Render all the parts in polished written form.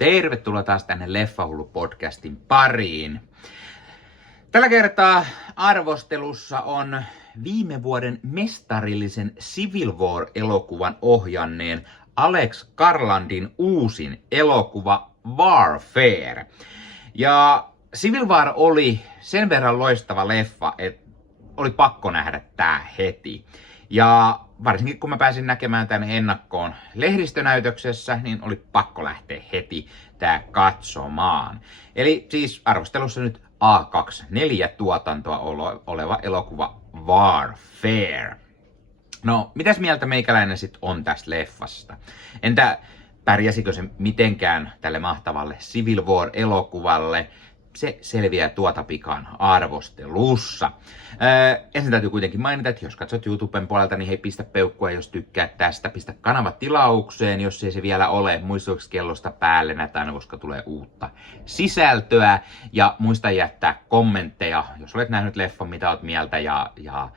Tervetuloa taas tänne Leffahullu-podcastin pariin. Tällä kertaa arvostelussa on viime vuoden mestarillisen Civil War-elokuvan ohjanneen Alex Garlandin uusin elokuva Warfare. Ja Civil War oli sen verran loistava leffa, että oli pakko nähdä tää heti. Ja varsinkin kun mä pääsin näkemään tämän ennakkoon lehdistönäytöksessä, niin oli pakko lähteä heti tää katsomaan. Eli siis arvostelussa nyt A24 tuotantoa oleva elokuva Warfare. No, mitäs mieltä meikäläinen sit on tästä leffasta? Entä pärjäsikö se mitenkään tälle mahtavalle Civil War-elokuvalle? Se selviää tuota pikan arvostelussa. Ensin täytyy kuitenkin mainita, että jos katsot YouTuben puolelta, niin hei, pistä peukkua, jos tykkäät tästä. Pistä kanava tilaukseen, jos ei se vielä ole. Muistuks kellosta päälle näitä aina, koska tulee uutta sisältöä. Ja muista jättää kommentteja, jos olet nähnyt leffon, mitä olet mieltä ja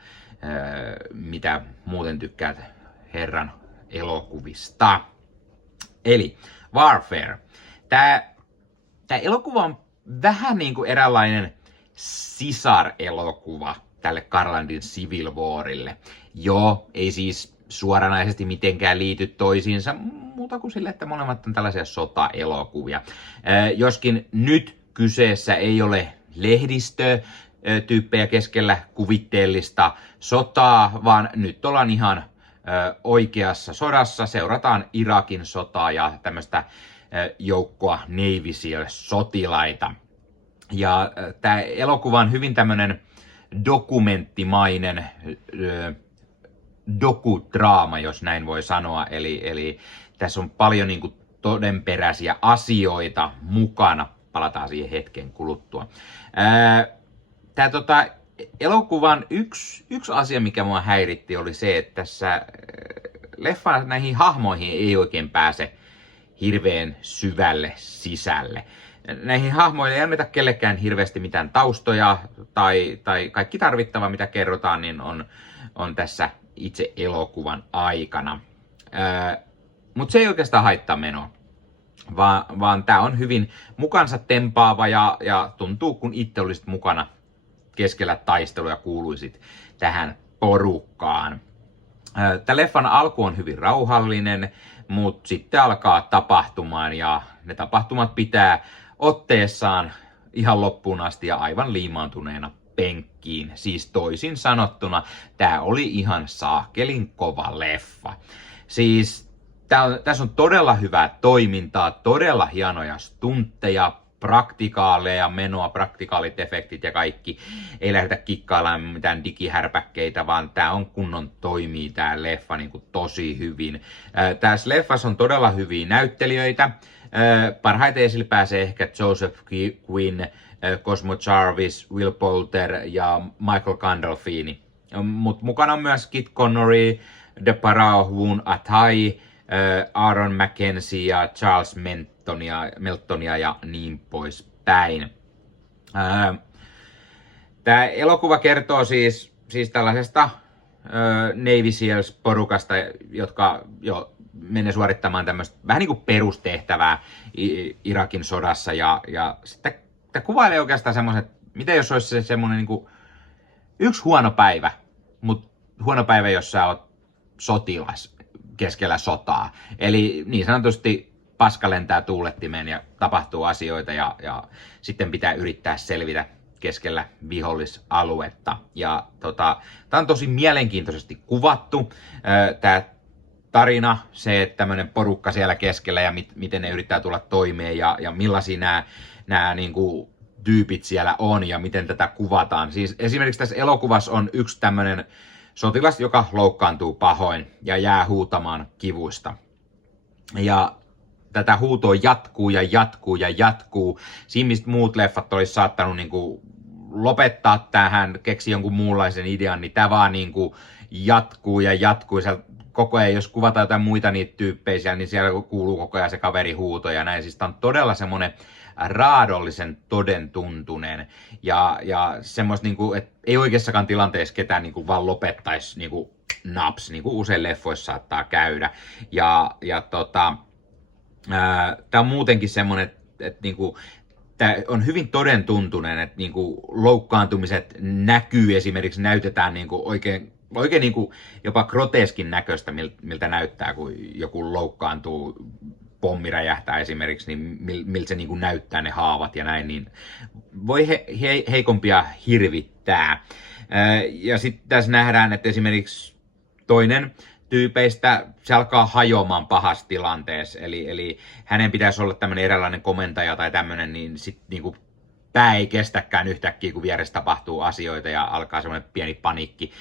mitä muuten tykkäät herran elokuvista. Eli Warfare. Tää elokuva on vähän niin kuin eräänlainen sisar-elokuva tälle Garlandin Civil Warille. Joo, ei siis suoranaisesti mitenkään liity toisiinsa, muuta kuin sille, että molemmat on tällaisia sota-elokuvia. Joskin nyt kyseessä ei ole lehdistötyyppejä keskellä kuvitteellista sotaa, vaan nyt ollaan ihan oikeassa sodassa. Seurataan Irakin sotaa ja tämmöistä joukkoa Navy Seal-sotilaita. Ja tämä elokuva on hyvin tämmöinen dokumenttimainen dokudraama, jos näin voi sanoa. Eli tässä on paljon niin kuin todenperäisiä asioita mukana. Palataan siihen hetken kuluttua. Tämä elokuvan yksi asia, mikä mua häiritti, oli se, että tässä leffan näihin hahmoihin ei oikein pääse hirveän syvälle sisälle. Näihin hahmoille ei anneta kellekään hirveästi mitään taustoja tai kaikki tarvittava, mitä kerrotaan, niin on tässä itse elokuvan aikana. Mutta se ei oikeastaan haittaa menoa, vaan tämä on hyvin mukansa tempaava ja tuntuu, kun itse olisit mukana keskellä taistelua ja kuuluisit tähän porukkaan. Tämä leffan alku on hyvin rauhallinen, mutta sitten alkaa tapahtumaan ja ne tapahtumat pitää otteessaan ihan loppuun asti ja aivan liimaantuneena penkkiin. Siis toisin sanottuna, tämä oli ihan saakelin kova leffa. Siis tässä on todella hyvää toimintaa, todella hienoja stuntteja, praktikaaleja, menoa, praktikaalit efektit ja kaikki. Ei lähdetä kikkailemaan mitään digihärpäkkeitä, vaan tää on kunnon toimii tää leffa niin kuin tosi hyvin. Tässä leffassa on todella hyviä näyttelijöitä. Parhaiten esille pääsee ehkä Joseph Quinn, Cosmo Jarvis, Will Poulter ja Michael Gandolfini. Mutta mukana on myös Kit Connery, Deparao Woon Athai, Aaron Mackenzie ja Charles Meltonia ja niin poispäin. Tämä elokuva kertoo siis tällaisesta Navy Seals-porukasta, jotka jo menee suorittamaan tämmöistä vähän niin kuin perustehtävää Irakin sodassa. Ja sitten tämä kuvailee oikeastaan semmoiset, mitä jos olisi semmoinen niin kuin yksi huono päivä, mutta huono päivä, jos sä oot sotilas keskellä sotaa. Eli niin sanotusti paska lentää tuulettimeen ja tapahtuu asioita ja sitten pitää yrittää selvitä keskellä vihollisaluetta. Ja tämä on tosi mielenkiintoisesti kuvattu. Tämä tarina, se, että tämmöinen porukka siellä keskellä ja miten ne yrittää tulla toimeen ja millaisia nämä niin kuin tyypit siellä on ja miten tätä kuvataan. Siis esimerkiksi tässä elokuvassa on yksi tämmöinen sotilas, joka loukkaantuu pahoin ja jää huutamaan kivuista. Ja tätä huutoa jatkuu ja jatkuu ja jatkuu. Siinä, mistä muut leffat olisi saattanut niin kuin lopettaa tähän, keksi jonkun muunlaisen idean, niin tämä vaan niin kuin jatkuu ja jatkuu. Siellä koko ajan, jos kuvataan jotain muita niitä tyyppejä, niin siellä kuuluu koko ajan se kaverihuuto ja näin. Siis tämä on todella semmoinen raadollisen todentuntunen ja semmoista, niin kuin, että ei oikeassakaan tilanteessa ketään niin kuin vaan lopettaisi niin kuin naps, niin kuin usein leffoissa saattaa käydä. Tämä on muutenkin semmoinen, että niinku, tämä on hyvin todentuntunen, että niinku loukkaantumiset näkyy esimerkiksi, näytetään niinku oikein niinku jopa groteskin näköistä, miltä näyttää, kun joku loukkaantuu, pommi räjähtää esimerkiksi, niin miltä se niinku näyttää ne haavat ja näin, niin voi heikompia hirvittää. Ja sitten tässä nähdään, että esimerkiksi toinen tyypeistä se alkaa hajoamaan pahassa tilanteessa, eli hänen pitäisi olla tämmöinen eräänlainen komentaja tai tämmöinen, niin sitten niinku pää ei kestäkään yhtäkkiä, kun vieressä tapahtuu asioita ja alkaa semmoinen pieni paniikki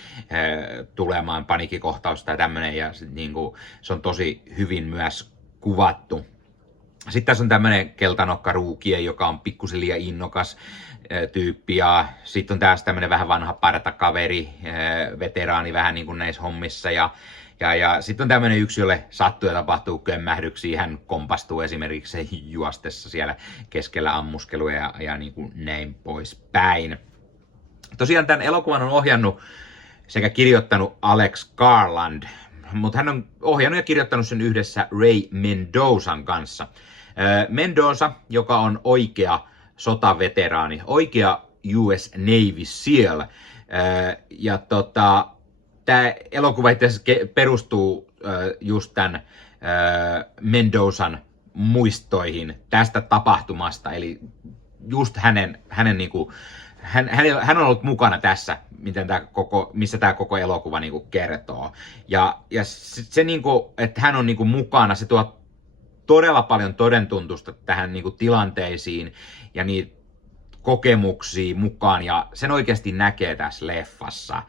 tulemaan, paniikkikohtaus tai tämmöinen, ja sit niinku, se on tosi hyvin myös kuvattu. Sitten tässä on tämmöinen keltanokkaruukie, joka on pikkusen liian innokas tyyppi, ja sitten on tässä tämmöinen vähän vanha partakaveri, veteraani vähän niin kuin näissä hommissa, ja sitten on tämmöinen yksi, jolle sattuu ja tapahtuu kömmähdyksiä, hän kompastuu esimerkiksi juostessa siellä keskellä ammuskeluja ja niin kuin näin poispäin. Tosiaan tämän elokuvan on ohjannut sekä kirjoittanut Alex Garland, mutta hän on ohjannut ja kirjoittanut sen yhdessä Ray Mendozan kanssa. Mendoza, joka on oikea sotaveteraani, oikea US Navy SEAL, ja tämä elokuva itse asiassa perustuu just tämän Mendozan muistoihin tästä tapahtumasta, eli just hän on ollut mukana tässä, missä tämä koko elokuva niinku kertoo. Ja se, niinku, että hän on niinku mukana, se tuo todella paljon todentuntusta tähän niinku tilanteisiin ja niitä kokemuksia mukaan, ja sen oikeasti näkee tässä leffassa.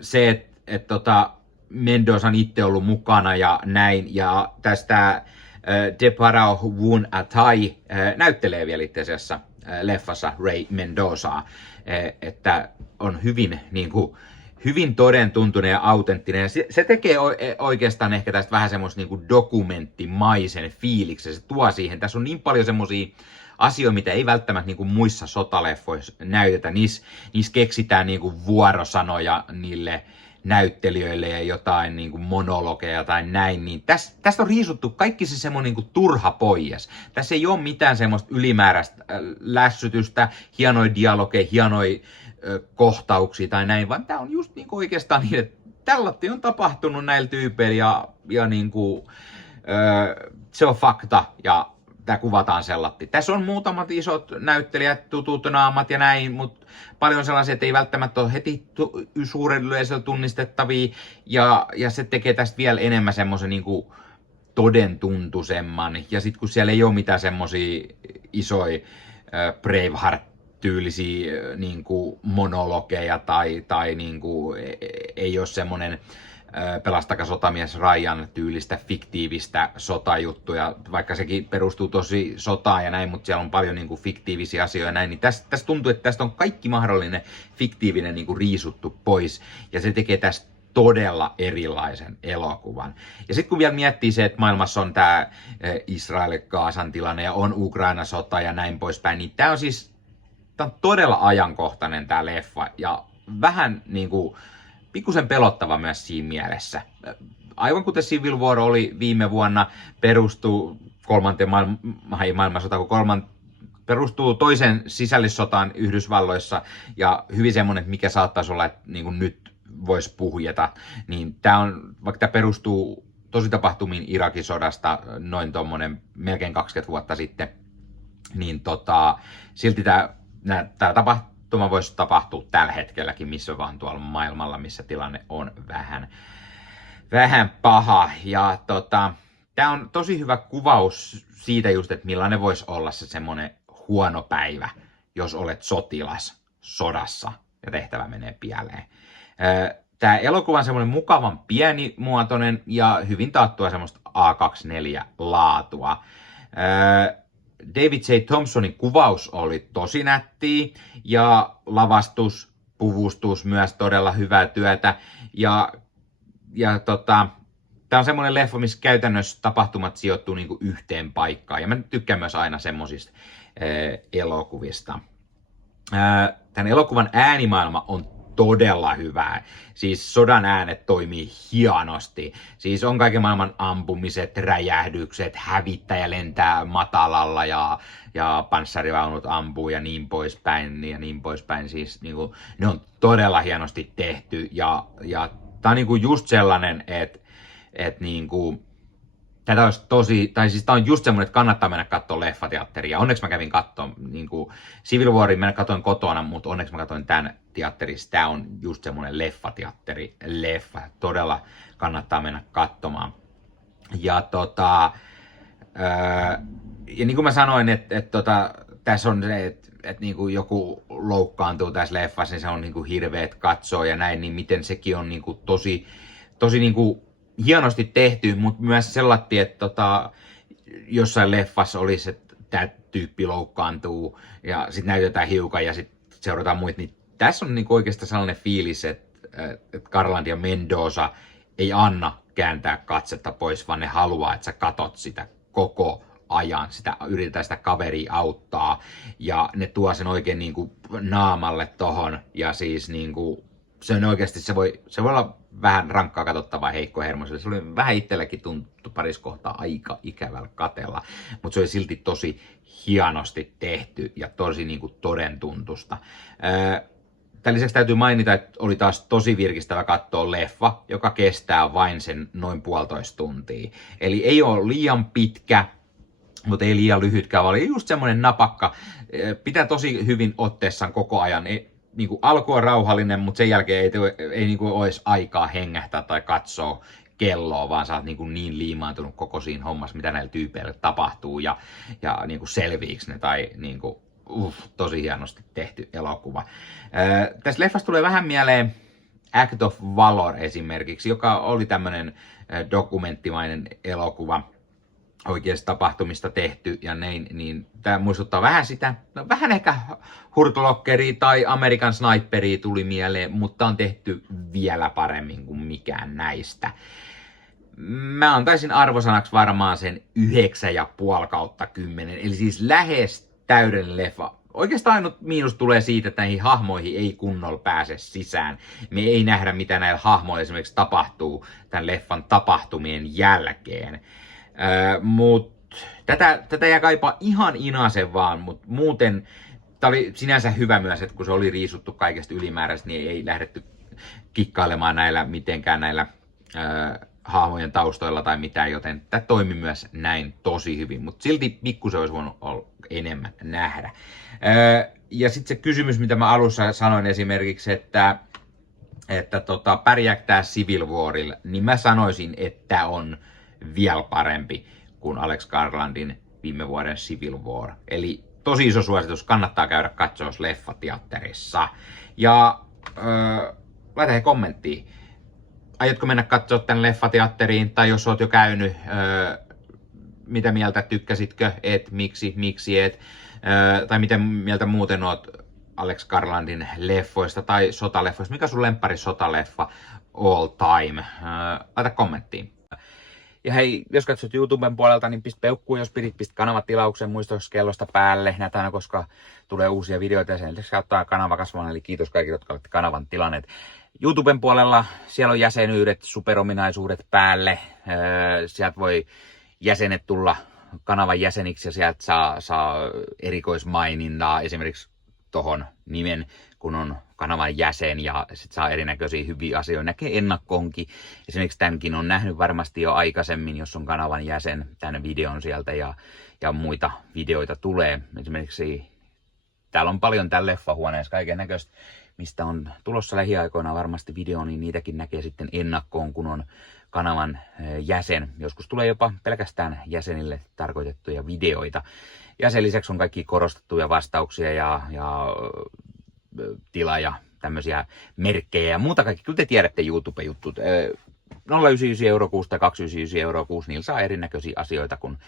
Se, että Mendoza on itse ollut mukana ja näin, ja tästä Deparao Woon Atai näyttelee vielä itse asiassa leffassa Ray Mendozaa, että on hyvin todentuntunen ja autenttinen. Ja se tekee oikeastaan ehkä tästä vähän semmoista niinku dokumenttimaisen fiiliksen. Se tuo siihen. Tässä on niin paljon semmoisia asioita, mitä ei välttämättä niinku muissa sotaleffoissa näytetä. Niissä keksitään niinku vuorosanoja niille näyttelijöille ja jotain niinku monologeja tai näin, niin tästä on riisuttu kaikki se semmoinen niinku turha pois. Tässä ei ole mitään semmoista ylimääräistä lässytystä, hienoja dialogeja, hienoja kohtauksia tai näin, vaan tää on just niinku oikeastaan niin, että tällatti on tapahtunut näillä tyypeillä ja niinku, se on fakta ja tää kuvataan sellatti. Tässä on muutamat isot näyttelijät, tutut naamat ja näin, mutta paljon sellaisia, että ei välttämättä ole heti suuren yleisöllä tunnistettavia, ja se tekee tästä vielä enemmän semmoisen niinku todentuntuisemman. Ja sitten kun siellä ei ole mitään semmosia isoja Braveheart-tyylisiä niinku monologeja tai niinku, ei ole semmoinen Pelastakaa sotamies Ryan tyylistä fiktiivistä sotajuttuja, vaikka sekin perustuu tosi sotaan ja näin, mutta siellä on paljon niinku fiktiivisiä asioita ja näin, niin tästä tuntuu, että tästä on kaikki mahdollinen fiktiivinen niinku riisuttu pois, ja se tekee tästä todella erilaisen elokuvan. Ja sitten kun vielä miettii se, että maailmassa on tämä Israel-Gaasan tilanne ja on Ukraina-sota ja näin poispäin, niin tämä on todella ajankohtainen tämä leffa, ja vähän niinku pikkusen pelottava myös siinä mielessä. Aivan kuten Civil War oli viime vuonna, perustuu kolmanteen maailmansotaan, kun perustuu toisen sisällissotaan Yhdysvalloissa, ja hyvin semmoinen, että mikä saattaisi olla, että niin kuin nyt voisi puhjeta, niin tämä on, vaikka tämä perustuu tositapahtumiin Irakin sodasta noin tommonen melkein 20 vuotta sitten, niin silti tämä tapahtuma voisi tapahtua tällä hetkelläkin, missä vaan tuolla maailmalla, missä tilanne on vähän paha. Ja tämä on tosi hyvä kuvaus siitä just, että millainen voisi olla se semmoinen huono päivä, jos olet sotilas sodassa ja tehtävä menee pieleen. Tämä elokuva on semmoinen mukavan pienimuotoinen ja hyvin taattua semmoista A24-laatua. David J. Thompsonin kuvaus oli tosi nättiä ja lavastus, puvustus myös todella hyvää työtä. Tämä on semmoinen leffa, missä käytännössä tapahtumat sijoittuu niinku yhteen paikkaan. Ja mä tykkään myös aina semmoisista elokuvista. Tämän elokuvan äänimaailma on todella hyvää. Siis sodan äänet toimii hienosti. Siis on kaiken maailman ampumiset, räjähdykset, hävittäjä lentää matalalla ja panssarivaunut ampuu ja niin poispäin. Ja niin poispäin. Siis niin kuin, ne on todella hienosti tehty ja tää on niin kuin just sellainen, että niin kuin, tätä olisi tää on just semmoinen, että kannattaa mennä katsoa leffateatteria. Onneksi mä kävin katsoa niin kuin Civil Warin, mä katsoin kotona, mutta onneksi mä katsoin tämän teatterissa. Tää on just semmoinen leffa. Todella kannattaa mennä katsomaan. Ja ja niin kuin mä sanoin, että tässä on se, että niin kuin joku loukkaantuu tässä leffassa, niin se on niin kuin hirveet katsoa ja näin, niin miten sekin on niin kuin tosi niin kuin hienosti tehty, mutta myös sellainen, että jossain leffassa olisi, että tämä tyyppi loukkaantuu ja sitten näytetään hiukan ja sitten seurataan muita, niin tässä on niin oikeastaan sellainen fiilis, että Garland ja Mendoza ei anna kääntää katsetta pois, vaan ne haluaa, että sä katot sitä koko ajan, yritetään sitä kaveria auttaa ja ne tuo sen oikein niin kuin naamalle tohon ja siis niin kuin se on oikeasti, se voi olla vähän rankkaa katsottavaa heikkohermoiselle. Se oli vähän itselläkin tuntui parissa kohtaa aika ikävällä katella, mutta se oli silti tosi hienosti tehty ja tosi niin kuin todentuntusta. Tämän lisäksi täytyy mainita, että oli taas tosi virkistävä katsoa leffa, joka kestää vain sen noin 1,5 tuntia. Eli ei ole liian pitkä, mutta ei liian lyhytkään, vaan oli just semmoinen napakka. Pitää tosi hyvin otteessaan koko ajan. Niin kuin alku on rauhallinen, mutta sen jälkeen ei niin kuin olisi aikaa hengähtää tai katsoa kelloa, vaan sä oot niin liimaantunut koko siinä hommassa, mitä näillä tyypeillä tapahtuu ja niin kuin selviiksi ne tai niin kuin, tosi hienosti tehty elokuva. Tässä leffassa tulee vähän mieleen Act of Valor esimerkiksi, joka oli tämmöinen dokumenttimainen elokuva, oikeasta tapahtumista tehty ja näin, niin tämä muistuttaa vähän sitä, vähän ehkä Hurt Lockeria tai American Sniperia tuli mieleen, mutta on tehty vielä paremmin kuin mikään näistä. Mä antaisin arvosanaksi varmaan sen 9,5/10, eli siis lähes täydellinen leffa. Oikeastaan ainut miinus tulee siitä, että näihin hahmoihin ei kunnolla pääse sisään. Me ei nähdä, mitä näillä hahmoilla esimerkiksi tapahtuu tämän leffan tapahtumien jälkeen. Mutta tätä jää kaipaa ihan inasen vaan, mutta muuten tämä oli sinänsä hyvä myös, että kun se oli riisuttu kaikesta ylimääräistä, niin ei lähdetty kikkailemaan mitenkään näillä hahmojen taustoilla tai mitään, joten tämä toimi myös näin tosi hyvin, mutta silti pikkusen olisi voinut olla enemmän nähdä. Ja sitten se kysymys, mitä mä alussa sanoin esimerkiksi, että pärjääkö tämä Civil Warilla, niin mä sanoisin, että on vielä parempi kuin Alex Garlandin viime vuoden Civil War. Eli tosi iso suositus, kannattaa käydä katsoa leffateatterissa. Ja laita he kommenttiin. Aiotko mennä katsoa tämän leffateatteriin, tai jos oot jo käynyt, mitä mieltä tykkäsitkö, et, miksi et, tai mitä mieltä muuten oot Alex Garlandin leffoista tai sotaleffoista. Mikä on sun lemppari sotaleffa all time? Laita kommenttiin. Ja hei, jos katsot YouTuben puolelta, niin pistä peukkuun, jos pistä kanavatilauksen, muista kellosta päälle. Näitä aina, koska tulee uusia videoita ja sen lisäksi auttaa kanava kasvamaan. Eli kiitos kaikille, jotka olette kanavan tilanneet. YouTuben puolella siellä on jäsenyydet, superominaisuudet päälle. Sieltä voi jäsenet tulla kanavan jäseniksi ja sieltä saa erikoismainintaa esimerkiksi tohon nimen, kun on kanavan jäsen ja sit saa erinäköisiä hyviä asioita. Näkee ennakkoonkin. Esimerkiksi tämänkin on nähnyt varmasti jo aikaisemmin, jos on kanavan jäsen, tämän videon sieltä ja muita videoita tulee. Esimerkiksi täällä on paljon täällä leffahuoneessa kaiken näköistä, mistä on tulossa lähiaikoina varmasti video, niin niitäkin näkee sitten ennakkoon, kun on kanavan jäsen. Joskus tulee jopa pelkästään jäsenille tarkoitettuja videoita. Ja sen lisäksi on kaikki korostettuja vastauksia ja tila ja tämmöisiä merkkejä ja muuta kaikki. Kyllä te tiedätte YouTube-juttut. 0,99 € kuussa tai 2,99 € kuussa, niillä saa erinäköisiä asioita, kun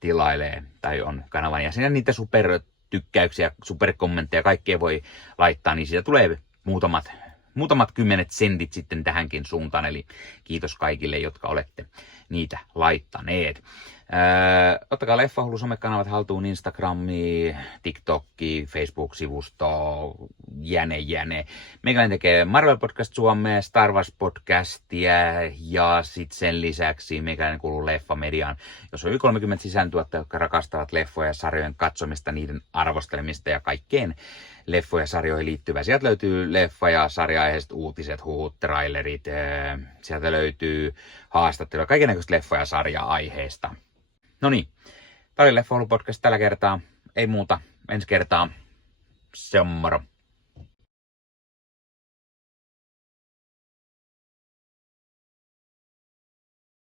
tilailee tai on kanavan jäsen. Ja niitä supertykkäyksiä, superkommentteja, kaikkea voi laittaa, niin siitä tulee muutamat kymmenet sentit sitten tähänkin suuntaan. Eli kiitos kaikille, jotka olette niitä laittaneet. Ottakaa Leffahullu somekanavat haltuun, Instagrami, TikTokki, Facebook-sivusto, jäne. Meikäläinen tekee Marvel Podcast Suomea, Star Wars Podcastia ja sitten sen lisäksi meikäläinen kuuluu Leffamediaan, jos on yli 30 sisääntuottajia, jotka rakastavat leffoja ja sarjojen katsomista, niiden arvostelemista ja kaikkeen leffoja ja sarjoihin liittyvää. Sieltä löytyy leffa- ja sarja-aiheiset uutiset, huhut, trailerit, sieltä löytyy haastatteluja, kaikennäköistä leffa- ja sarja-aiheista. No niin, tämä oli Leffahullu podcast tällä kertaa. Ei muuta, ensi kertaa. Se on moro.